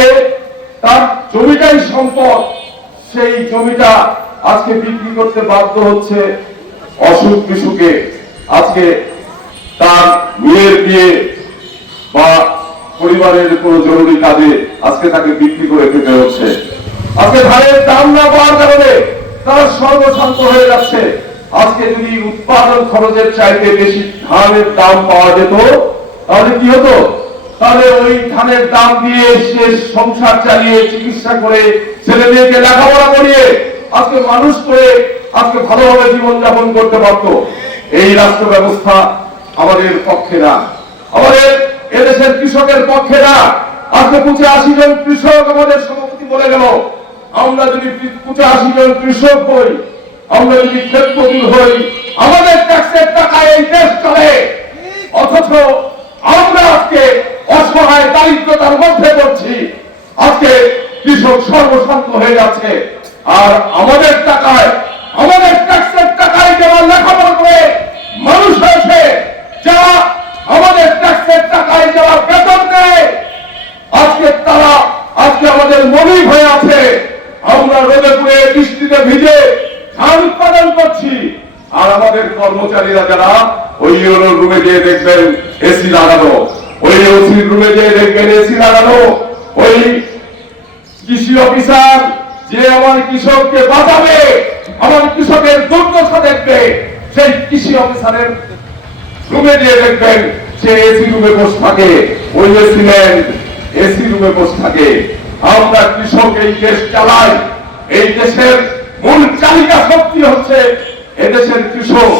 আজকে তার জমিটাই সম্পদ, সেই জমিটা আজকে বিক্রি করতে বাধ্য হচ্ছে অসুখ বিসুখে। আজকে তার মেয়ের বিয়ে বা পরিবারের কোন জরুরি কাজে আজকে তাকে বিক্রি করে খেতে হচ্ছে। আজকে ধানের দাম না পাওয়ার কারণে তারা সর্বশান্ত হয়ে যাচ্ছে। আজকে যদি উৎপাদন খরচের চাইতে বেশি ধানের দাম পাওয়া যেত তাহলে কি হতো? তাহলে ওই ধানের দাম দিয়ে সে সংসার চালিয়ে চিকিৎসা করে ছেলে মেয়েকে লেখাপড়া করিয়ে আজকে মানুষ করে আজকে ভালোভাবে জীবনযাপন করতে পারত। এই রাষ্ট্র ব্যবস্থা আমাদের পক্ষে না, আমাদের এদেশের কৃষকের পক্ষে না। আজকে 85 জন কৃষক আমাদের সভাপতি বলে গেল, আমরা যদি 85 জন কৃষক হই, আমরা যদি ক্ষেত মজুর হই, আমাদের ট্যাক্সের টাকায় এই দেশ চলে, অথচ আমরা আজকে অসহায় দারিদ্রতার মধ্যে পড়ছি। আজকে কৃষক সর্বশান্ত হয়ে যাচ্ছে, আর আমাদের টাকায়, আমাদের ট্যাক্সের টাকায় যারা লেখাপড়া করে মানুষ হয়েছে, যারা আমাদের ট্যাক্সের টাকায় যারা বেতন দেয়, আজকে তারা আজকে আমাদের মনিব হয়ে আছে। আমরা রোদে পুড়ে বৃষ্টিতে ভিজে ধান উৎপাদন করছি, আর আমাদের কর্মচারীরা যারা ওই ইউনোর রুমে গিয়ে দেখবেন এসি লাগানো, ওই ওসির রুমে গিয়ে দেখবেন এসি লাগানো, ওই কৃষি অফিসার যে আমার কৃষককে বাঁচাবে, আমার কৃষকের দুর্দশা দেখবে, সেই কৃষি অফিসারের রুমে গিয়ে দেখবেন সে এসি রুমে বসে থাকে, ওই সিমেন্ট এসি রুমে বসে থাকে। আমরা কৃষক এই দেশ চালাই, এই দেশের মূল চালিকা শক্তি হচ্ছে এদেশের কৃষক।